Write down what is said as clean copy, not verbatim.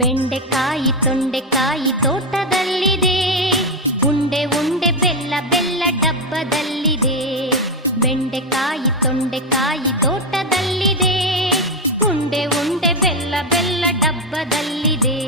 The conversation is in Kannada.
ಬೆಂಡೆಕಾಯಿ ತೊಂಡೆಕಾಯಿ ತೋಟದಲ್ಲಿದೆ, ಉಂಡೆ ಉಂಡೆ ಬೆಲ್ಲ ಬೆಲ್ಲ ಡಬ್ಬದಲ್ಲಿದೆ. ಬೆಂಡೆಕಾಯಿ ತೊಂಡೆಕಾಯಿ ತೋಟದಲ್ಲಿದೆ, ಉಂಡೆ ಉಂಡೆ ಬೆಲ್ಲ ಬೆಲ್ಲ ಡಬ್ಬದಲ್ಲಿದೆ.